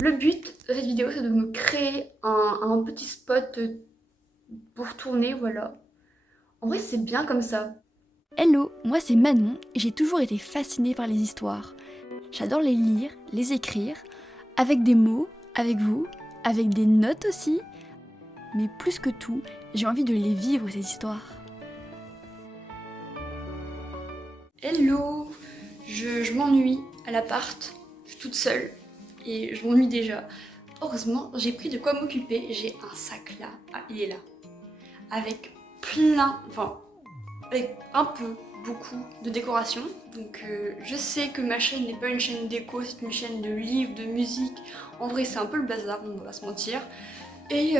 Le but de cette vidéo, c'est de me créer un petit spot pour tourner, voilà. En vrai, c'est bien comme ça. Hello, moi c'est Manon et j'ai toujours été fascinée par les histoires. J'adore les lire, les écrire, avec des mots, avec vous, avec des notes aussi. Mais plus que tout, j'ai envie de les vivre ces histoires. Hello, je m'ennuie à l'appart, je suis toute seule et je m'ennuie déjà. Heureusement, j'ai pris de quoi m'occuper. J'ai un sac là, ah, il est là, avec avec un peu, beaucoup de décoration. Donc je sais que ma chaîne n'est pas une chaîne déco, c'est une chaîne de livres, de musique. En vrai, c'est un peu le bazar, on va pas se mentir. Et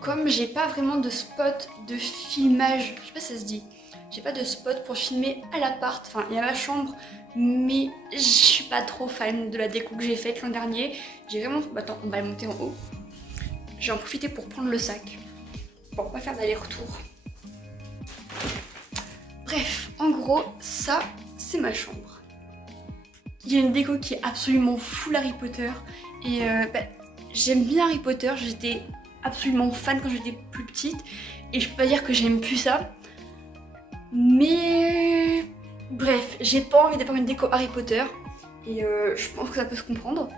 comme j'ai pas vraiment de spot de filmage, je sais pas si ça se dit, j'ai pas de spot pour filmer à l'appart, enfin il y a ma chambre, mais je suis pas trop fan de la déco que j'ai faite l'an dernier. J'ai vraiment... Bah, attends, on va monter en haut. J'ai en profité pour prendre le sac, pour pas faire d'aller-retour. Bref, en gros, ça, c'est ma chambre. Il y a une déco qui est absolument full Harry Potter, et j'aime bien Harry Potter, j'étais absolument fan quand j'étais plus petite, et je peux pas dire que j'aime plus ça. Mais bref, j'ai pas envie d'avoir une déco Harry Potter, et je pense que ça peut se comprendre.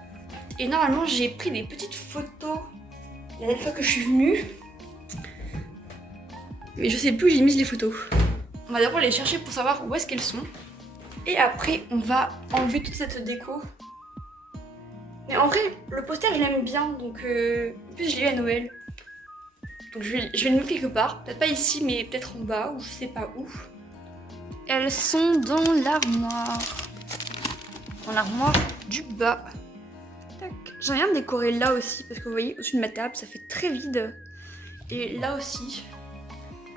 Et normalement, j'ai pris des petites photos la dernière fois que je suis venue, mais je sais plus où j'ai mis les photos. On va d'abord les chercher pour savoir où est-ce qu'elles sont, et après on va enlever toute cette déco. Mais en vrai, le poster je l'aime bien, donc en plus je l'ai eu à Noël. Donc je vais le mettre quelque part, peut-être pas ici, mais peut-être en bas, ou je sais pas où. Elles sont dans l'armoire. Dans l'armoire du bas. Tac. J'en ai bien décoré là aussi, parce que vous voyez, au-dessus de ma table, ça fait très vide. Et là aussi.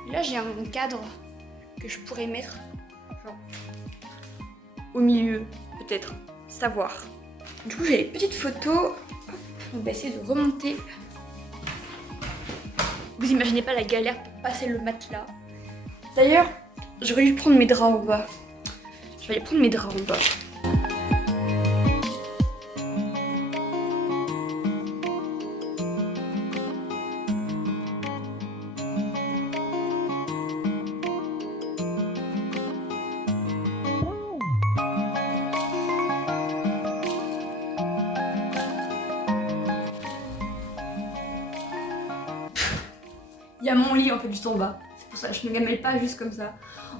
Et là j'ai un cadre que je pourrais mettre, genre, au milieu, peut-être. Savoir. Du coup j'ai les petites photos. On va essayer de remonter. Vous imaginez pas la galère pour passer le matelas. D'ailleurs, j'aurais dû prendre mes draps en bas. Je vais aller prendre mes draps en bas. Il y a mon lit en fait juste en bas. C'est pour ça que je ne me gamelle pas juste comme ça.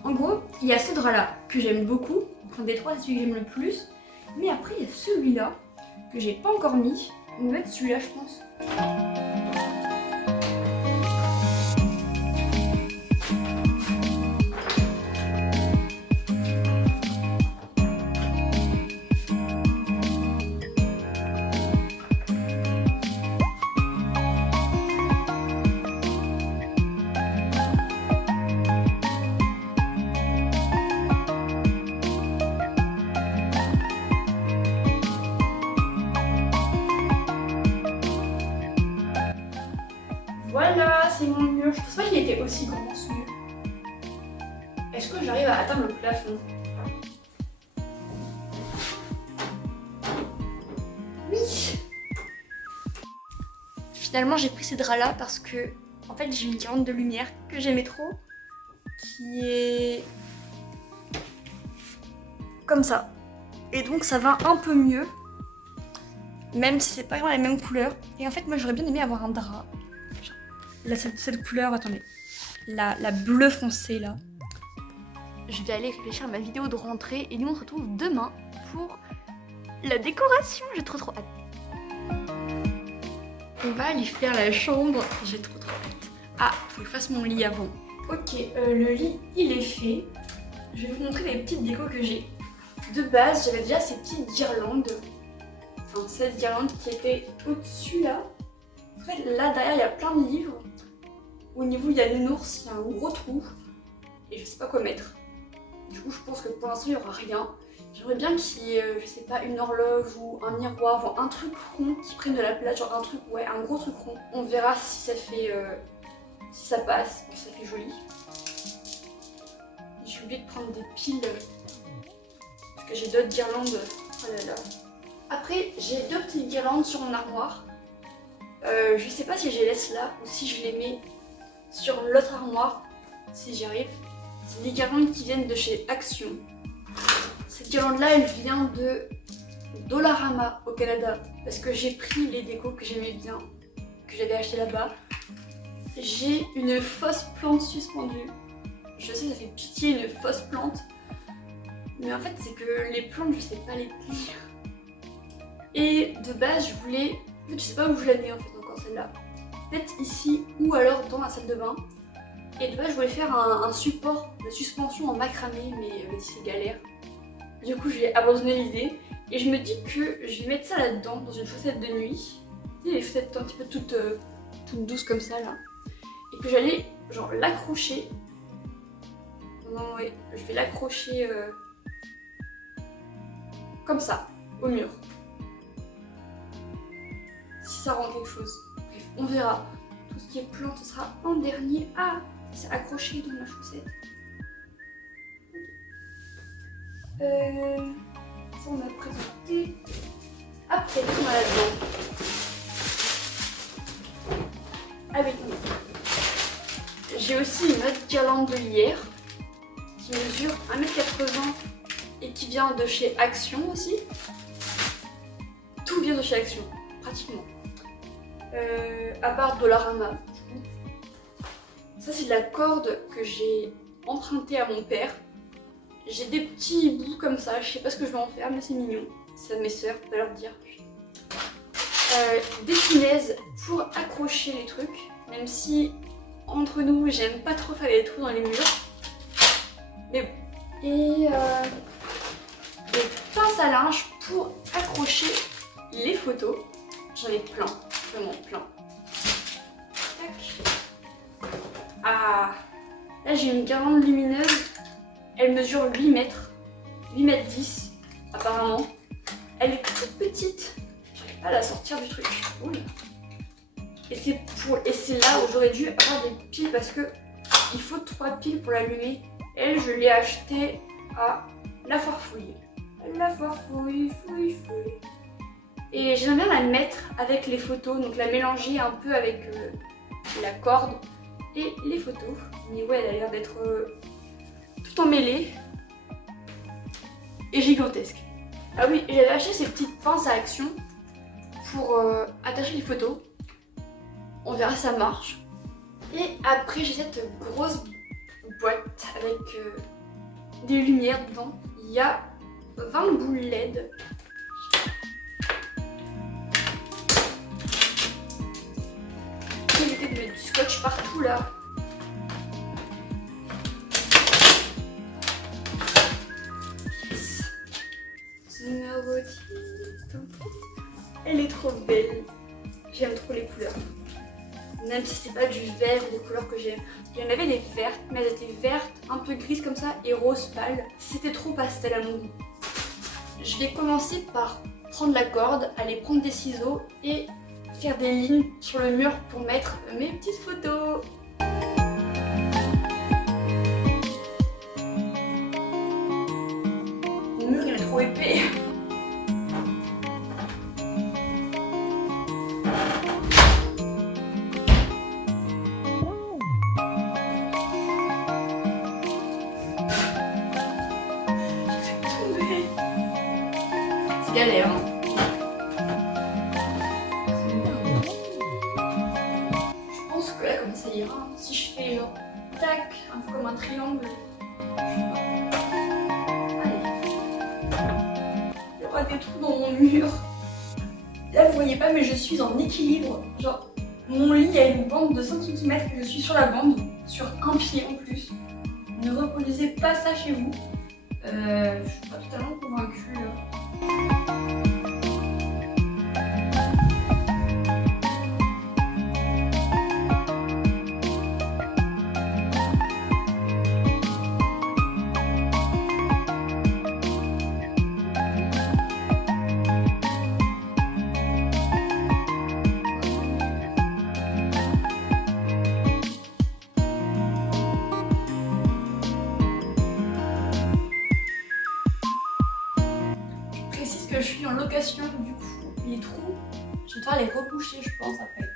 En gros, il y a ce drap là que j'aime beaucoup. Enfin des trois, c'est celui que j'aime le plus. Mais après, il y a celui-là que j'ai pas encore mis. On va mettre celui-là, je pense. Voilà, c'est mon mur. Je pense pas qu'il était aussi grand ce mur. Est-ce que j'arrive à atteindre le plafond? Oui. Finalement, j'ai pris ces draps là parce que en fait, j'ai une guirlande de lumière que j'aimais trop, qui est comme ça. Et donc ça va un peu mieux, même si c'est pas vraiment la même couleur. Et en fait, moi j'aurais bien aimé avoir un drap. Là, cette couleur, attendez, la bleu foncé là. Je vais aller réfléchir à ma vidéo de rentrée et nous on se retrouve demain pour la décoration. J'ai trop hâte. On va aller faire la chambre. J'ai trop hâte. Ah, faut que je fasse mon lit avant. Ok, le lit il est fait. Je vais vous montrer les petites décos que j'ai. De base, j'avais déjà ces petites guirlandes. Enfin, cette guirlande qui était au-dessus là. En fait, là derrière, il y a plein de livres. Au niveau, il y a Nounours, il y a un gros trou. Et je sais pas quoi mettre. Du coup, je pense que pour l'instant, il n'y aura rien. J'aimerais bien qu'il y ait, je sais pas, une horloge ou un miroir, ou un truc rond qui prenne de la place. Genre un truc, ouais, un gros truc rond. On verra si ça fait... si ça passe, si ça fait joli. J'ai oublié de prendre des piles. Parce que j'ai d'autres guirlandes. Oh là là. Après, j'ai 2 petites guirlandes sur mon armoire. Je sais pas si je les laisse là ou si je les mets sur l'autre armoire, si j'y arrive. C'est des guirlandes qui viennent de chez Action. Cette guirlande là, elle vient de Dollarama au Canada parce que j'ai pris les décos que j'aimais bien, que j'avais acheté là-bas. J'ai une fausse plante suspendue. Je sais, ça fait pitié une fausse plante, mais en fait c'est que les plantes je sais pas les tenir. Et de base je voulais, en fait je sais pas où je la mets en fait encore celle-là. Peut-être ici ou alors dans la salle de bain. Et de base je voulais faire un support de suspension en macramé, mais c'est galère. Du coup j'ai abandonné l'idée et je me dis que je vais mettre ça là-dedans dans une chaussette de nuit. Tu sais, les chaussettes un petit peu toutes douces comme ça là. Et que j'allais genre l'accrocher. Non ouais, je vais l'accrocher comme ça, au mur. Si ça rend quelque chose. Bref, on verra. Tout ce qui est plante, ce sera en dernier. Ah, c'est accroché dans ma chaussette. Ça on a présenté. Après, on a là-dedans. Ah oui, non. J'ai aussi une autre guirlande de lierre qui mesure 1,80 m et qui vient de chez Action aussi. Tout vient de chez Action, pratiquement. À part Dollarama. Ça c'est de la corde que j'ai empruntée à mon père. J'ai des petits bouts comme ça, je sais pas ce que je vais en faire, mais c'est mignon. C'est à mes sœurs, je vais leur dire. Des punaises pour accrocher les trucs, même si entre nous j'aime pas trop faire les trous dans les murs. Mais bon. Et des pinces à linge pour accrocher les photos. J'en ai plein, vraiment plein. Tac. Ah, là j'ai une guirlande lumineuse. Elle mesure 8 mètres, 8 mètres 10 apparemment. Elle est toute petite. J'arrive pas à la sortir du truc. Oula. Et c'est là où j'aurais dû avoir des piles parce que il faut 3 piles pour l'allumer. Elle, je l'ai achetée à La Foire Fouille. La Foire Fouille, fouille, fouille. Et j'aime bien la mettre avec les photos, donc la mélanger un peu avec la corde et les photos. Mais ouais, elle a l'air d'être tout emmêlée et gigantesque. Ah oui, j'avais acheté ces petites pinces à Action pour attacher les photos. On verra si ça marche. Et après j'ai cette grosse boîte avec des lumières dedans. Il y a 20 boules LED. J'ai évité de mettre du scotch partout là. Elle est trop belle. J'aime trop les couleurs. Même si c'est pas du vert ou des couleurs que j'aime. Il y en avait des vertes, mais elles étaient vertes, un peu grises comme ça et rose pâle. C'était trop pastel à mon goût. Je vais commencer par prendre la corde, aller prendre des ciseaux et faire des lignes sur le mur pour mettre mes petites photos. Le mur il est trop épais. C'est galère. Hein. Je pense que là comme ça ira. Si je fais genre tac, un peu comme un triangle. Il y aura des trous dans mon mur. Là vous voyez pas mais je suis en équilibre. Genre mon lit a une bande de 5 cm et je suis sur la bande, sur un pied en plus. Ne reproduisez pas ça chez vous. Je suis pas totalement convaincue là. je suis en location, du coup, les trous, je vais devoir les reboucher, je pense, après.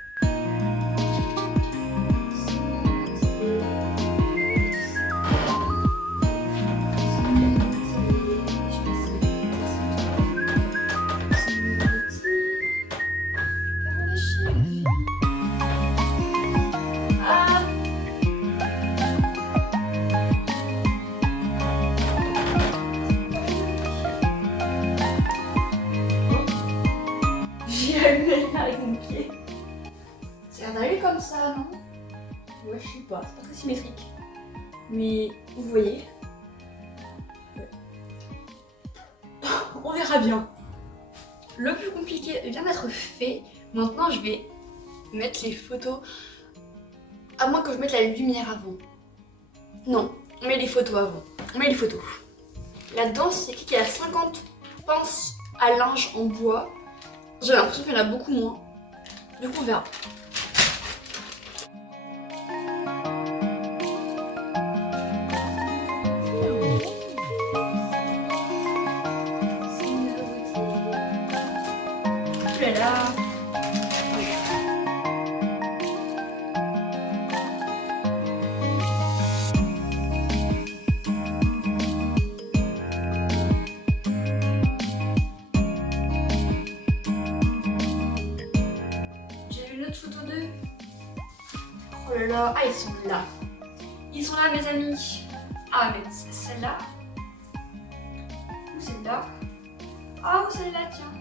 Avec mon pied. Ça a l'air d'aller comme ça, non? Ouais, je sais pas, c'est pas très symétrique. Mais vous voyez. Ouais. On verra bien. Le plus compliqué vient d'être fait. Maintenant, je vais mettre les photos. À moins que je mette la lumière avant. Non, on met les photos avant. On met les photos. Là-dedans, c'est écrit qu'il y a 50 pinces à linge en bois. J'ai l'impression qu'il y en a beaucoup moins. Du coup, on verra. Là. Photo d'eux. Oh là là, ah ils sont là. Ils sont là mes amis. Ah mais celle-là. Ou celle-là. Ah ou celle-là tiens.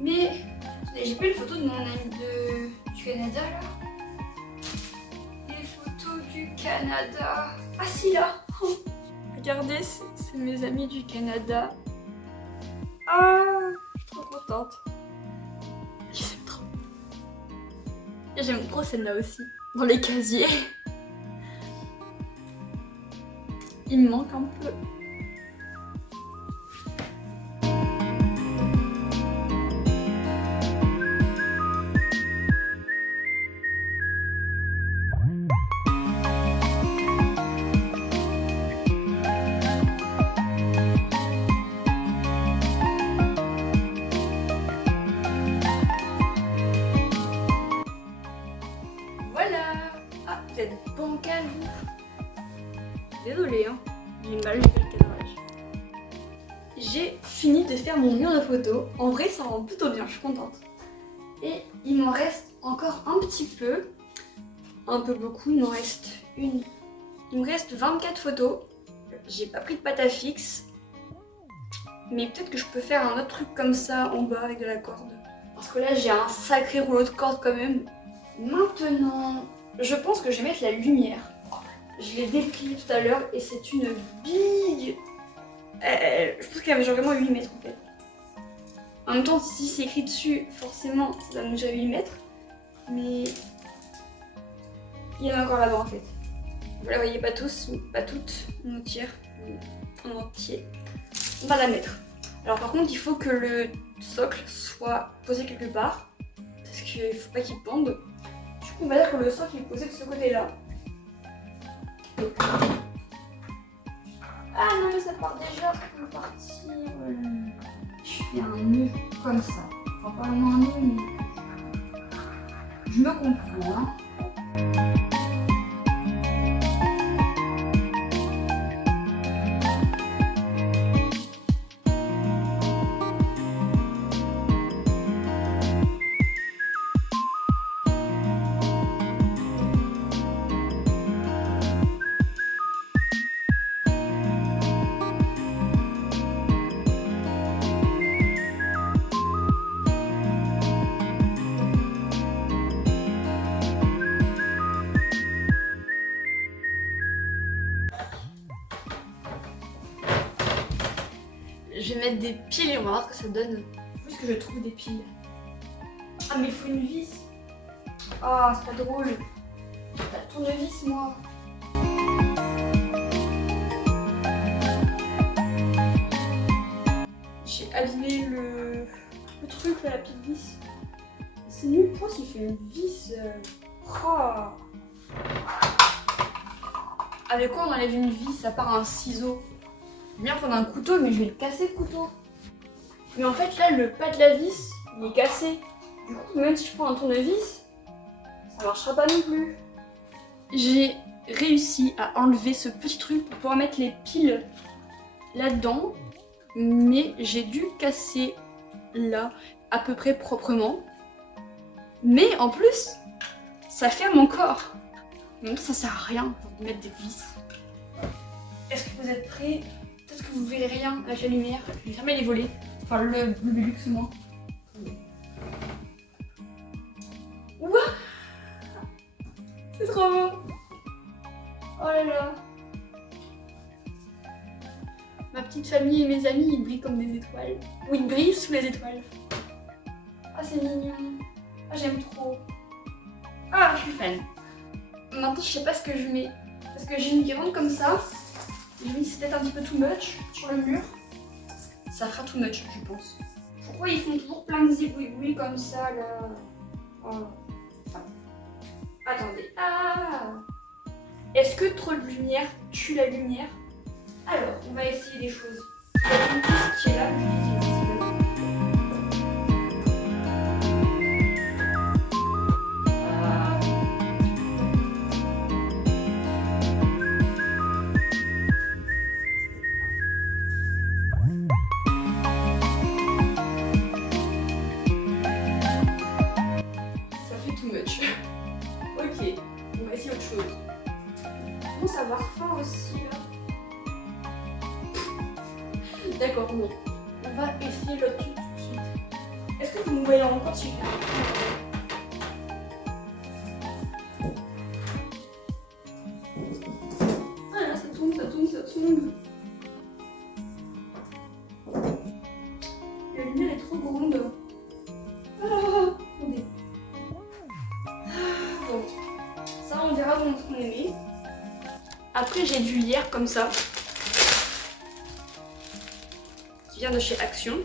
Mais j'ai pas une photo de mon ami du Canada là. Les photos du Canada. Ah si là. Oh. Regardez, c'est mes amis du Canada. Ah, je suis trop contente. Je les aime trop. Et j'aime trop celle-là aussi, dans les casiers. Il me manque un peu. Vous êtes bancal, vous. Désolée, hein. J'ai mal fait le cadrage. J'ai fini de faire mon mur de photos. En vrai, ça rend plutôt bien, je suis contente. Et il m'en reste encore un petit peu. Un peu beaucoup, il m'en reste une. Il me reste 24 photos. J'ai pas pris de pâte à fixe. Mais peut-être que je peux faire un autre truc comme ça en bas avec de la corde. Parce que là, j'ai un sacré rouleau de corde quand même. Maintenant, je pense que je vais mettre la lumière. Je l'ai dépliée tout à l'heure et c'est une big. Je pense qu'elle mesure vraiment 8 mètres en fait. En même temps, si c'est écrit dessus, forcément, ça doit mesurer 8 mètres. Mais il y en a encore là-bas en fait. Vous la voyez pas tous, pas toutes, en entière, en entier. On va la mettre. Alors par contre, il faut que le socle soit posé quelque part. Parce qu'il ne faut pas qu'il pende. On va dire que le socle est posé de ce côté-là. Ah non mais ça part déjà, ça peut partir. Je fais un nœud comme ça. Enfin pas vraiment un nœud mais je me comprends. Hein. Je vais mettre des piles et on va voir ce que ça donne. Plus que je trouve des piles. Ah mais il faut une vis. Ah c'est pas drôle. J'ai pas de tournevis moi. J'ai abîmé le truc là, la petite vis. C'est nul, pourquoi il fait une vis Oh. avec quoi on enlève une vis à part un ciseau? Je vais bien prendre un couteau, mais je vais le casser le couteau. Mais en fait là, le pas de la vis, il est cassé. Du coup, même si je prends un tournevis, ça marchera pas non plus. J'ai réussi à enlever ce petit truc pour pouvoir mettre les piles là-dedans. Mais j'ai dû casser là à peu près proprement. Mais en plus, ça ferme encore. Donc ça sert à rien de mettre des vis. Est-ce que vous êtes prêts? Peut-être que vous verrez rien avec la lumière. Je vais fermer les volets. Enfin le Velux moi. Ouah, c'est trop beau. Oh là là. Ma petite famille et mes amis, ils brillent comme des étoiles. Ou ils brillent sous les étoiles. Ah, c'est mignon. Ah, j'aime trop. Ah, je suis fan. Maintenant, je sais pas ce que je mets. Parce que j'ai une guirlande comme ça. J'ai mis c'est peut-être un petit peu too much sur le mur. Ça fera too much, je pense. Pourquoi ils font toujours plein de zigouigouis comme ça, là? Oh. Attendez. Ah! Est-ce que trop de lumière tue la lumière? Alors, on va essayer des choses. Il y a une piste qui est là, je vais essayer un petit peu. Ah. Ça fait too much. Ok, on va essayer autre chose. Comment ça va fort aussi là? D'accord, bon. On va essayer l'autre truc tout de suite. Est-ce que vous me voyez encore si je fais ah là, ça tombe, ça tombe, ça tombe. La lumière est trop grande. Ah, attendez. Bon, ça on verra comment on les met. Après j'ai du lierre comme ça. Qui vient de chez Action.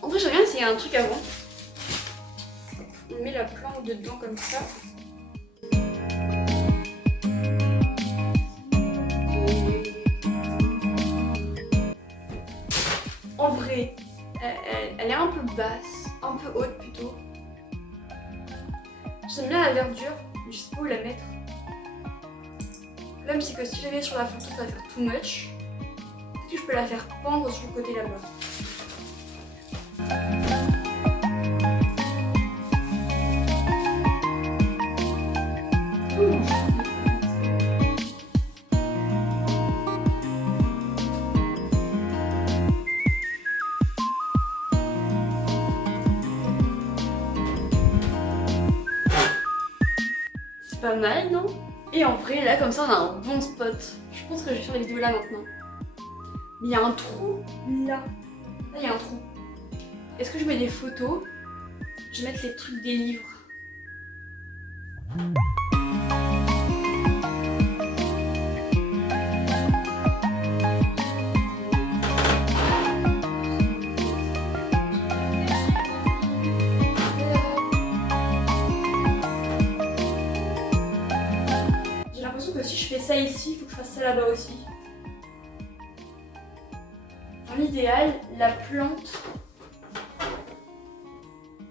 En vrai j'ai rien essayé un truc avant. On met la plante dedans comme ça. En vrai, elle est un peu basse, un peu haute plutôt. J'aime bien la verdure, je sais pas où la mettre. Le problème c'est que si je la mets sur la photo ça va faire too much. Peut-être que je peux la faire pendre sur le côté là-bas. C'est pas mal, non? Et en vrai, là, comme ça, on a un bon spot. Je pense que je vais faire les vidéos là maintenant. Mais il y a un trou là. Là, il y a un trou. Est-ce que je mets des photos? Je vais mettre les trucs des livres. J'ai l'impression que si je fais ça ici, il faut que je fasse ça là-bas aussi. Dans l'idéal, la plante,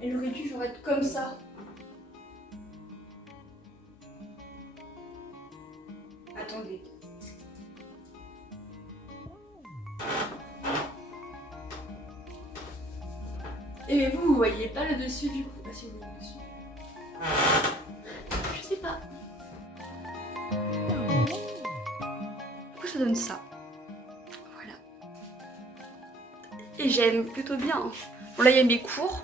elle aurait dû genre être comme ça. Attendez. Et mais vous voyez pas le dessus du coup. Ah si, vous voyez le dessus. Je sais pas. Du coup ça donne ça. Voilà. Et j'aime plutôt bien. Bon là il y a mes cours.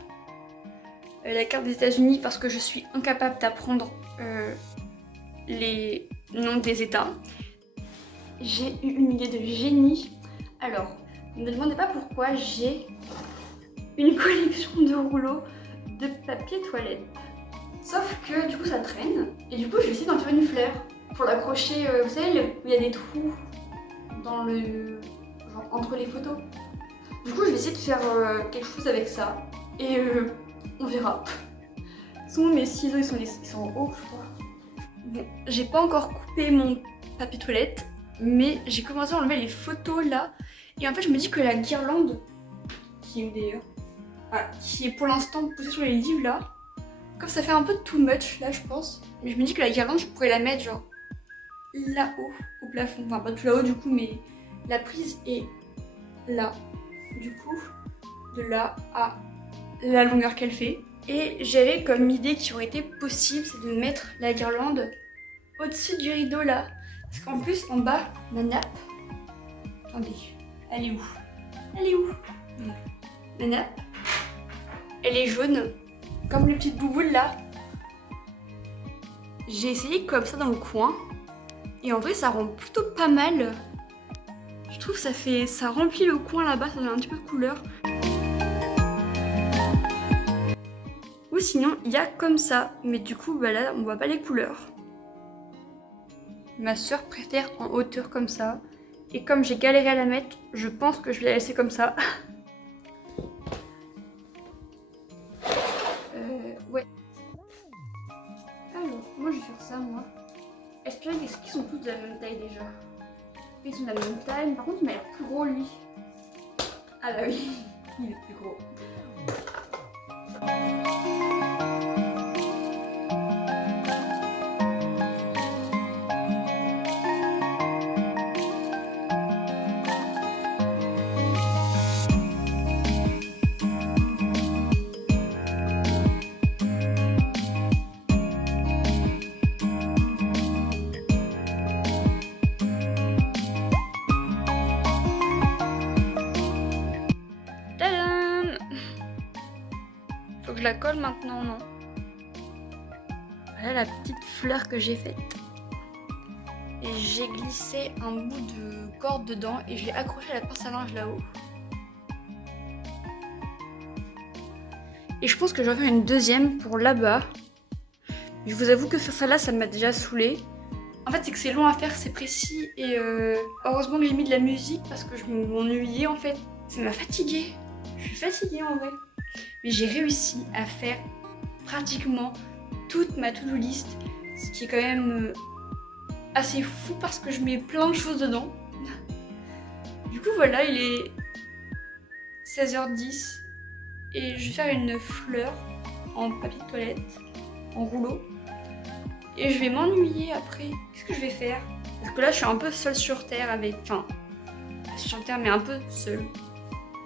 La carte des États-Unis parce que je suis incapable d'apprendre les noms des États. J'ai eu une idée de génie. Alors, ne me demandez pas pourquoi j'ai une collection de rouleaux de papier toilette. Sauf que du coup ça traîne et du coup je vais essayer d'en faire une fleur pour l'accrocher, vous savez où il y a des trous dans le genre entre les photos. Du coup, je vais essayer de faire quelque chose avec ça. Et on verra. Sinon, mes ciseaux, ils sont en haut, je crois. Bon, j'ai pas encore coupé mon papier toilette, mais j'ai commencé à enlever les photos là. Et en fait, je me dis que la guirlande, qui est où d'ailleurs, qui est pour l'instant posée sur les livres là, comme ça fait un peu too much là, je pense. Mais je me dis que la guirlande, je pourrais la mettre genre là-haut, au plafond. Enfin, pas tout là-haut du coup, mais la prise est là. Du coup, de là à la longueur qu'elle fait. Et j'avais comme idée qui aurait été possible, c'est de mettre la guirlande au-dessus du rideau là. Parce qu'en plus, en bas, la nappe. Attendez, elle est où? Elle est où? La nappe, elle est jaune, comme les petites bouboules là. J'ai essayé comme ça dans le coin. Et en vrai, ça rend plutôt pas mal. Je trouve que ça remplit le coin là-bas, ça donne un petit peu de couleur. Ou sinon, il y a comme ça, mais du coup, bah là, on voit pas les couleurs. Ma soeur préfère en hauteur comme ça. Et comme j'ai galéré à la mettre, je pense que je vais la laisser comme ça. Ouais. Alors, moi je vais faire ça, moi. Est-ce qu'ils sont tous de la même taille déjà? Ils sont de la même taille, mais par contre, il m'a l'air plus gros lui. Ah bah oui, il est plus gros. Tadam! Faut que je la colle maintenant, non? Voilà la petite fleur que j'ai faite. Et j'ai glissé un bout de corde dedans et je l'ai accroché à la pince à linge là-haut. Et je pense que je vais faire une deuxième pour là-bas. Je vous avoue que faire ça là, ça m'a déjà saoulée. En fait, c'est que c'est long à faire, c'est précis. Et heureusement que j'ai mis de la musique parce que je m'ennuyais en fait. Ça m'a fatiguée. Je suis fatiguée en vrai. Mais j'ai réussi à faire pratiquement toute ma to-do list. Ce qui est quand même assez fou parce que je mets plein de choses dedans. Du coup, voilà, il est 16h10. Et je vais faire une fleur en papier de toilette, en rouleau. Et je vais m'ennuyer après. Qu'est-ce que je vais faire? Parce que là, je suis un peu seule sur Terre avec... Enfin, pas sur Terre, mais un peu seule.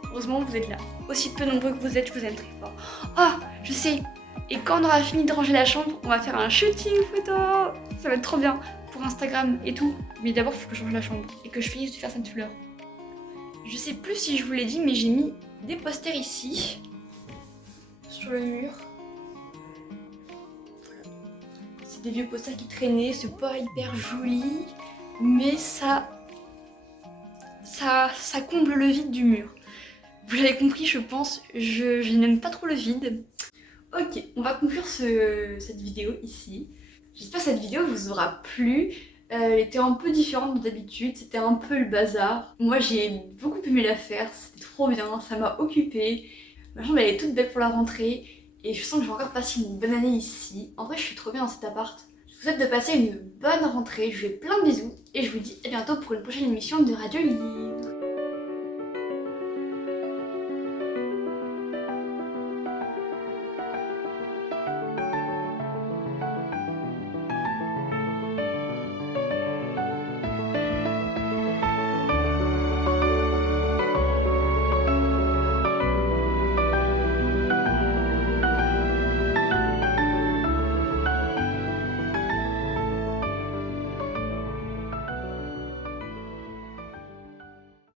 Heureusement, vous êtes là. Aussi peu nombreux que vous êtes, je vous aime très fort. Ah, je sais. Et quand on aura fini de ranger la chambre, on va faire un shooting photo. Ça va être trop bien. Pour Instagram et tout. Mais d'abord, il faut que je range la chambre. Et que je finisse de faire cette fleur. Je sais plus si je vous l'ai dit, mais j'ai mis des posters ici. Sur le mur. C'est des vieux posters qui traînaient, c'est pas hyper joli, mais ça comble le vide du mur. Vous l'avez compris, je pense, je n'aime pas trop le vide. Ok, on va conclure cette vidéo ici. J'espère que cette vidéo vous aura plu. Elle était un peu différente d'habitude, c'était un peu le bazar. Moi j'ai beaucoup aimé la faire, c'était trop bien, ça m'a occupée. Ma chambre elle est toute belle pour la rentrée et je sens que je vais encore passer une bonne année ici. En vrai je suis trop bien dans cet appart. Je vous souhaite de passer une bonne rentrée, je vous fais plein de bisous et je vous dis à bientôt pour une prochaine émission de Radio Livre.